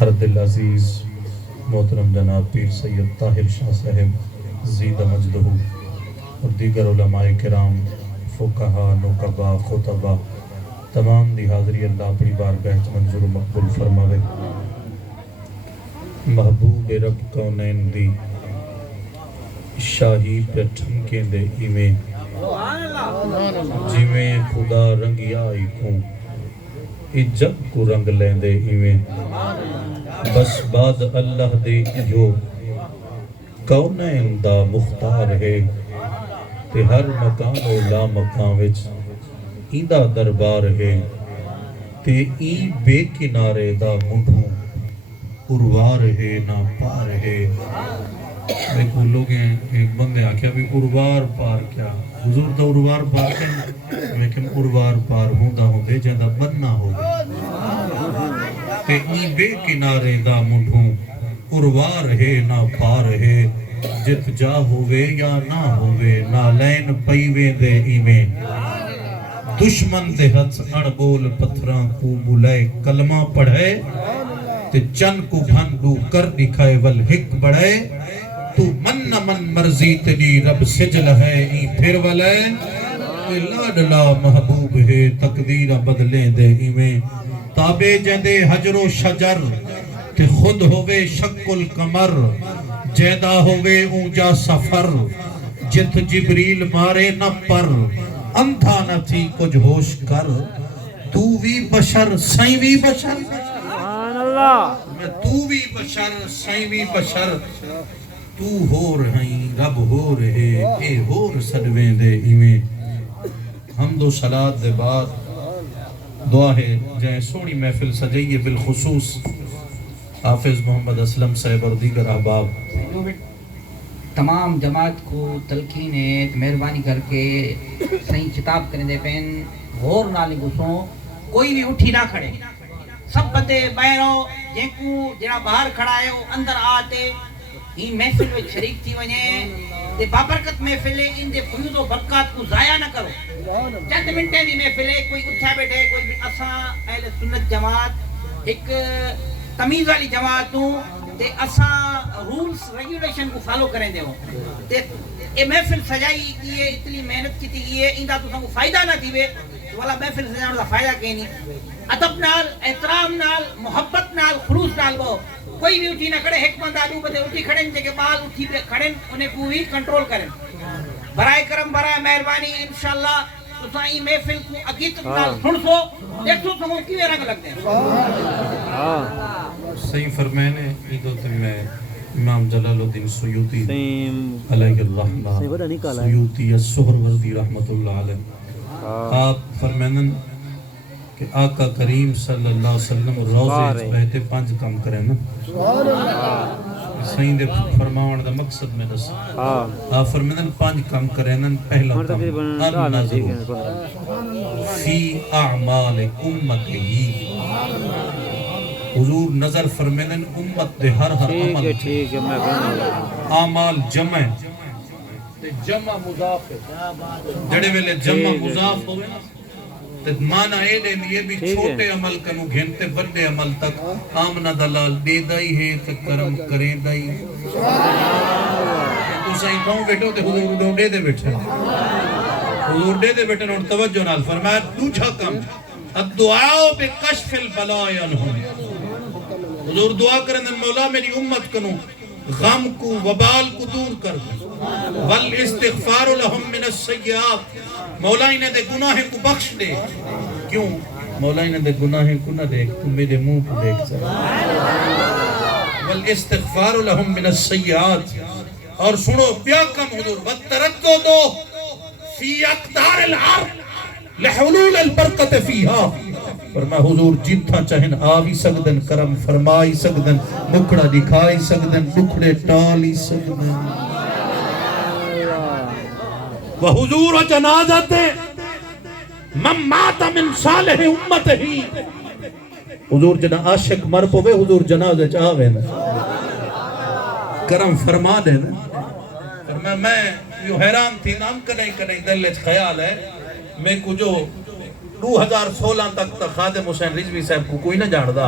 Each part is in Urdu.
ہر دل عزیز محترم جناب پیر سید طاہر شاہ صاحب زید مجدہ اور دیگر علماء کرام فقہا نقبا خطبہ تمام دی حاضری اللہ اپنی بارگاہ وچ منظور و مقبول فرماوے۔ محبوب رب کونین دی شاہی پہ ٹھمکیں دے ایویں جیویں خدا رنگی آئی کوں جگ کو رنگ لیں دے ایویں بس بعد اللہ دے جو کونین دا مختار ہے تے ہر مقام و لا مقام وچ ایندہ دربار ہے تے ای بے کنارے دا مٹھوں اروار ہے نا پار ہے۔ ایک لوگ ہیں ایک بندے آکھیا بھی اروار پار کیا حضور دا اروار پار کیا لیکن اروار پار ہوں دا ہوں دے جہاں بننا ہو تے ای بے کنارے دا مٹھوں اروار ہے نا پار ہے جت جا ہوئے یا نہ ہوئے نا لین پیوے دے ایویں دشمن دے ہتھ اڑ بول پتھراں کو بلائے کلمہ پڑھے تے چن کو بھنڈو کر دکھائے والحق بڑھے تو من مرضی تیری رب سجل ہے ای پھر والے تے لاڈلا محبوب ہے تقدیر بدلیں دے ایویں تابے جیندے حجر و شجر تے خود ہوئے شک القمر جیدہ ہوئے اونجا سفر جت جبریل مارے نہ پر اندھا نہ تھی کچھ ہوش کر تو بھی بشر سائیں بھی بشر میں تو بھی بشر سائیں بھی بشر تو ہو رہی رب ہو رہے اے ہور صدویں دے ایویں حمد و صلاة دے بعد دعا ہے جائیں سوڑی محفل سجائیے بالخصوص حافظ محمد اسلم صاحب اور دیگر احباب تمام جماعت کو تلقین ہے مہربانی کر کے صحیح خطاب کریں دے پین غور نالی گسوں کوئی بھی اٹھی نہ کھڑے سب بندے بہرو جن کو جڑا باہر کھڑا ہے وہ اندر آتے یہ محفل میں شریک تھی وجہ تے بابرکت محفل ہے ان دے فیوز و برکات کو ضائع نہ کرو چند منٹیں دی محفل ہے کوئی اٹھا بیٹھے کوئی بھی اساں اہل سنت جماعت ایک تمیز والی جماعت ہوں تے اساں رولز ریگولیشن کو فالو کریں دے ہوں تے اے محفل سجائی کی ہے اتنی محنت کی تھی ہے اندہ تو سنگو فائدہ نہ دیوے تو والا محفل سجاؤں دا فائدہ کہیں نہیں ادب نال احترام نال محبت نال خلوص نال وہ کوئی بھی اٹھی نہ کھڑے حکمت آدھو بدے اٹھی کھڑیں جے کے بعد اٹھی کھڑیں انہیں کو بھی کنٹرول کریں برائے کرم برائے مہربانی انشاءاللہ تو سائیں محفل کو عقیدت نال سن سو دیکھ سو سمو کیویں رنگ لگتے ہیں صحیح فرمائنے ایدو تے میں امام جلال الدین سیوطی علیہ الرحمہ سیوطی السہر وردی رحمت اللہ علیہ آپ فرمائنن کہ آقا کریم صلی اللہ علیہ وسلم روزے بہتے 5 کام کریں نا صحیح دے فرماؤن دا مقصد میں دس آپ فرمائنن 5 کام کریں نا پہلا کام النظر فی اعمال امت ہی حضور نظر فرمائنن امت دے ہر عمل اعمال جمع جمع مضاف جڑے ویلے جمع مضاف ہوئے نا مانا اے دے لیے بھی چھوٹے عمل کنو گھنتے بڑے عمل تک آمنہ دلال دے دائی ہے تو کرم کرے دائی تو سائیں کہوں بیٹھو تے حضور دو دے بیٹھے حضور دے بیٹھے اور توجہ نال فرمایا دوچھا کم الدعاء بے کشف البلاء عنہم حضور دعا کرنے مولا میری امت کنو غم کو وبال کو دور کر دے والاستغفار لهم من السیئات مولا انہیں دے گناہ کو بخش دے کیوں مولا انہیں دے گناہ کو نہ دیکھ تو میرے منہ کو دیکھ سکتا والاستغفار لهم من السیئات اور سنو بیا کم حضور والتردد فی اقدار العرض لحلول البرکت فیہا فرما حضور جتھا چاہن آوی سکدن کرم فرمائی سکدن مکڑا دکھائی سکدن دکھڑے ٹالی سکدن وحضور جنازت من مات من صالح امت ہی حضور جنا عاشق مر پوے حضور جنازہ چاہوے نا کرم فرما دے نا فرما میں یوں حیران تھی نام کدیں دلچ خیال ہے میں کو جو 2016 تک خادم حسین رضوی صاحب کو کوئی نہ جاندہ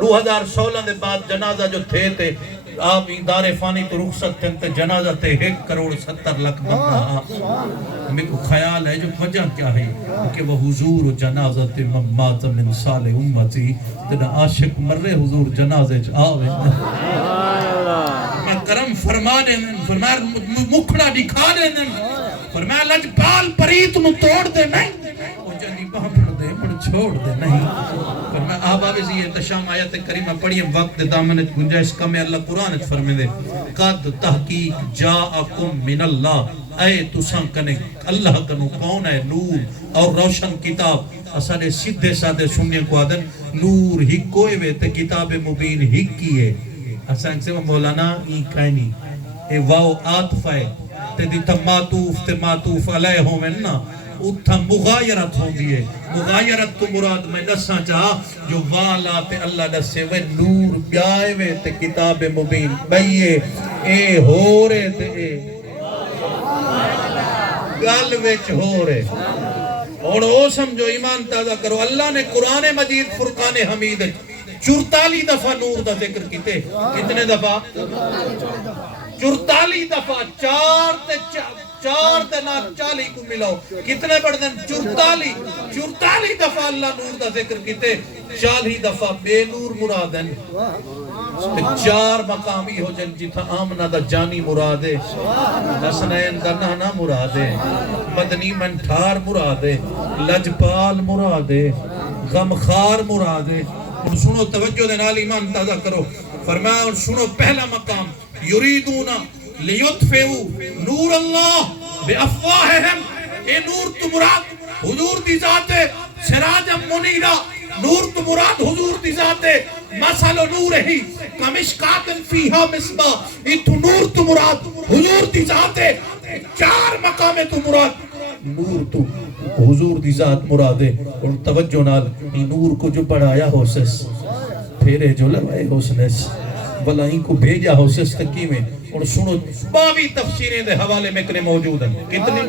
2016 دے بعد جنازہ جو تھے تے آپ دار فانی تو رخصت تھے تے جنازہ تے 1,70,00,000 بندہ میں کو خیال ہے جو وجہ کیا ہے کہ وہ حضور جنازت ممات من سال امتی تینا عاشق مرے حضور جنازے آوے میں کرم فرما دیں فرمایا مکھڑا دکھا دیں فرمایا لجپال پریت نو توڑ دے نہیں وہ جنی باہ پڑھ دے پڑھ چھوڑ دے نہیں فرمایا آبا وزی انتشام آیت کریمہ پڑھیں وقت دامنت گنجائش کم اللہ قرآن فرمے دے قد تحقیق جاءکم من اللہ اے تساں کنے اللہ کنو کون ہے نور اور روشن کتاب اسالے سیدھے سادھے سننے کو آدن نور ہی کوئے وے تے کتاب مبین ہی کیے اسان سے مولانا ای کائنی اے واو آتفہ ہے تے دیتا معطوف علیہ ہومن نا اتھا مغایرت ہوں گی مغایرت تو مراد میں دسا چاہا جو والا تے اللہ دسے وے نور بیائے وے تے کتاب مبین بھئیے اے ہو رے تے اے گل وچ ہو رے اور او سمجھو ایمان تازہ کرو اللہ نے قرآن مجید فرقان حمید 44 دفعہ نور دا ذکر کیتے کتنے دفعہ 44 دفعہ چار تے نا 40 کو ملاؤ کتنے بڑھ دن 44 دفعہ اللہ نور دا ذکر کیتے 40 دفعہ بے نور مرادن 4 مقامی ہو جن جتھا آمنہ دا جانی مرادے حسنین دا نانا مرادے مدنی منٹھار مرادے لجپال مرادے غمخار مرادے اور سنو توجہ دے نال ایمان تازہ کرو فرمایا اور سنو پہلا مقام یریدون لیطفئوا نور اللہ بافواہہم اے نور تو مراد حضور دی ذات سراجا منیرا نور تو مراد حضور دی ذات مثل نور ہی کمشکات فیہا مصباح اے تو نور تو مراد حضور دی ذات 4 مقام تو مراد نور تو حضور دی ذات مراد ہے اور توجہ نال نور کو جو بڑھایا ہو سس پھیرے جو لگائے ہو سنس ولائیں کو بھیجا ہو سس تکی میں اور سنو 22 تفسیریں دے حوالے میں کنے موجود ہیں کتنی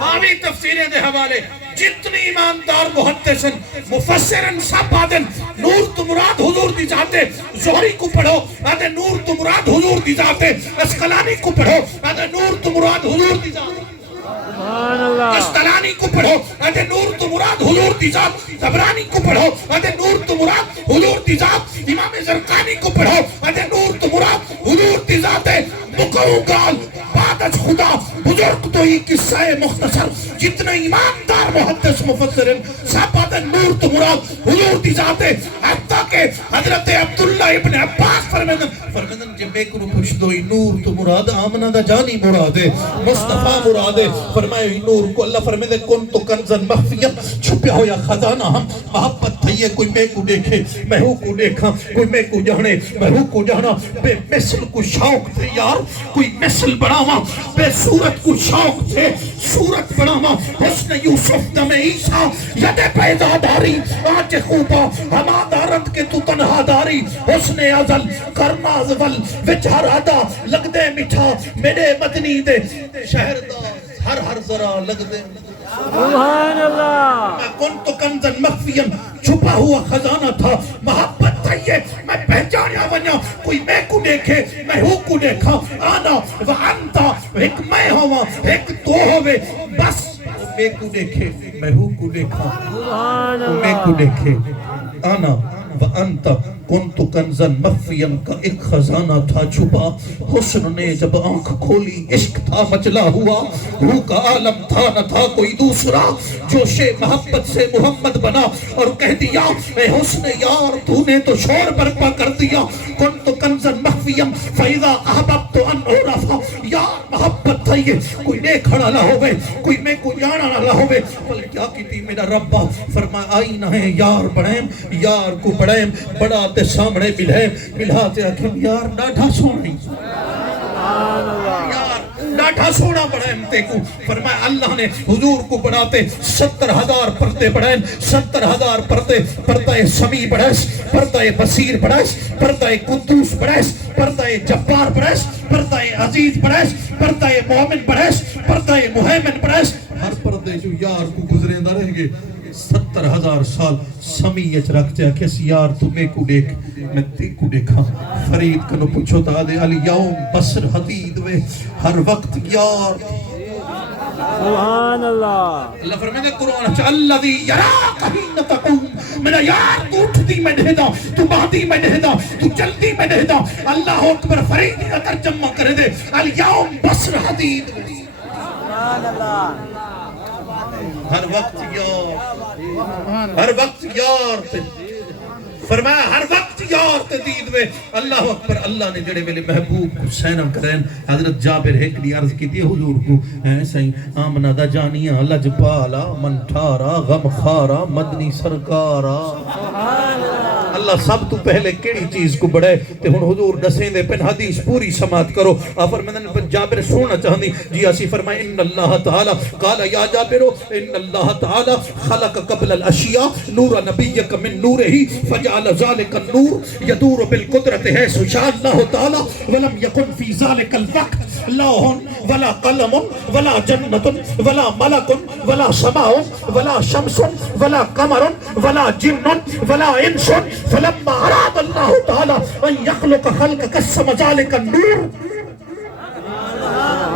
22 تفسیریں دے حوالے جتنی ایماندار محدثن مفسرن سب آدن نور تو مراد حضور دی ذات زہری کو پڑھو آدھے نور تو مراد حضور دی ذات اسقلانی کو پڑھو آدھے نور تو مراد حضور دی ذات قسطلانی کو پڑھو آدھے نور تو مراد حضور دی ذات زبرانی کو پڑھو آدھے نور تو مراد حضور دی ذات امام زرقانی کو پڑھو آدھے نور تو مراد حضور دی ذات مکہو گال بعد از خدا بزرگ تو ہی قصہ مختصر جتنے ایماندار محدث مفسرین سب آدھے نور تو مراد حضور دی ذات حتیٰ کہ حضرت عبداللہ ابن عباس فرمدن جب میں کنو پوچھ دو نور تو مراد آمنہ دا جانی مراد ہے مصطفیٰ مراد ہے فرمائے نور کو اللہ فرمائے کن تو کنزن مخفیت چھپیا ہو یا خزانہ ہم محبت تھئیے کوئی میں کو دیکھے میں ہوں کو دیکھا کوئی میں کو جانے میں ہوں کو جانا بے مثل کو شوق تھے یار کوئی مثل بڑھاوا بے صورت کو شوق تھے صورت بڑھاوا حسن یوسف دم عیسیٰ ید پیدا داری آج خوبا ہما دارت کے تو تنہا داری حسن ازل کرنا ازول وچھر ادا لگ دے مٹھا میرے مدنی دے شہر دا ہر ذرا لگ دے سبحان اللہ میں کنت کنزن مخفیم چھپا ہوا خزانہ تھا محبت تھا یہ میں پہچانیا ونیا کوئی میں کو دیکھے میں ہوں کو دیکھا آنا وانتا ایک میں ہوا ایک تو ہوئے بس میں کو دیکھے میں ہوں کو دیکھا میں کو دیکھے آنا وانتا کنت کنزن مخفیم کا ایک خزانہ تھا چھپا حسن نے جب آنکھ کھولی عشق تھا مچلا ہوا روح کا عالم تھا نہ تھا کوئی دوسرا جوش محبت سے محمد بنا اور کہہ دیا اے حسن یار تو نے تو شور برپا کر دیا کنت کنزن مخفیم فَإِذَا أَحْبَبْتُ أَنْ أُعْرَفَ یار محبت تھا یہ کوئی نے کھڑا نہ ہوئے کوئی میں کو جانا نہ ہوئے بل کیا کیتی میرا ربا فرمایا آئی نہ ہے یار بڑھیں یار کو بڑھیں بڑا تے سامنے ملہا تے آکھیں یار ڈاٹھا سونی یار ڈاٹھا سونا بڑھائیں تے کو فرمایا اللہ نے حضور کو بڑھاتے 70,000 پردے بڑھائیں 70,000 پردے پردہ سمیع بڑھائیں پردہ بصیر بڑھائیں پردہ قدوس بڑھائیں پردہ جبار بڑھائیں پردہ عزیز بڑھائیں پردہ مومن بڑھائیں پردہ مہیمن بڑھائیں ہر پردے جو یار کو گزرے نہ رہیں گے 70,000 سال سمیت رکھتے ہیں کہ یار تمہیں کو دیکھ میں تے کو دیکھا فرید کنو پوچھو تا دے الیوم بصر حدید وے ہر وقت یار سبحان اللہ اللہ فرمائے قرآن اچھا الذی یراک حین تقوم میرا یار تو اٹھتی میں ڈھیدا تو باندھی میں ڈھیدا تو چلتی میں ڈھیدا اللہ اکبر فرید کا ترجمہ کرے دے الیوم بصر حدید سبحان اللہ ہر وقت یار ہر وقت یار تے فرمایا ہر وقت یار تے دید میں اللہ اکبر اللہ نے جڑے میرے محبوب کو سینم کریں حضرت جابر ایک لی عرض کی تھی حضور کو ایسا ہی آمنہ دا جانیاں لجپالا منٹھارا غمخارا مدنی سرکارا اللہ سب تو پہلے کیڑی چیز کو بڑھے تے ہن حضور دسیں دے پن حدیث پوری سماعت کرو فرمائے پن جابر سونا چاہندی جی اسی فرمائے ان اللہ تعالی قال یا جابر ان اللہ تعالی خلق قبل الاشیاء نور نبیک من نورہ فجعل ذلك النور يدور بالقدرة حيث شاء الله تعالى ولم يكن في ذلك الوقت لوح ولا قلم ولا جنة ولا ملك ولا سماء ولا شمس ولا قمر ولا جن ولا انس فلما اراد الله تعالى ان يخلق خلق قسم ذلك النور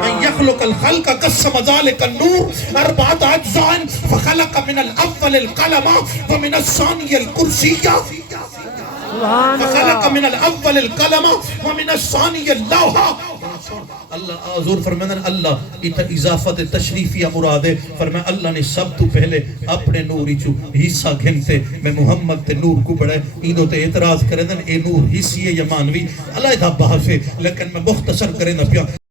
ان يخلق الخلق قسم ذلك النور 4 اجزاء فخلق من الاول القلم ومن الثاني الكرسي فخلق من الاول القلم ومن الثاني اللوح اللہ حضور فرمائے اللہ اضافت تشریفیہ مراد ہے فرمائے اللہ نے سب تو پہلے اپنے نوری چو حصہ گھنتے میں محمد تے نور کو بڑھے ایندو تے اعتراض کریں اے نور حصی ہے یا مانوی اللہ ادھا بحث ہے لیکن میں مختصر کریں پیا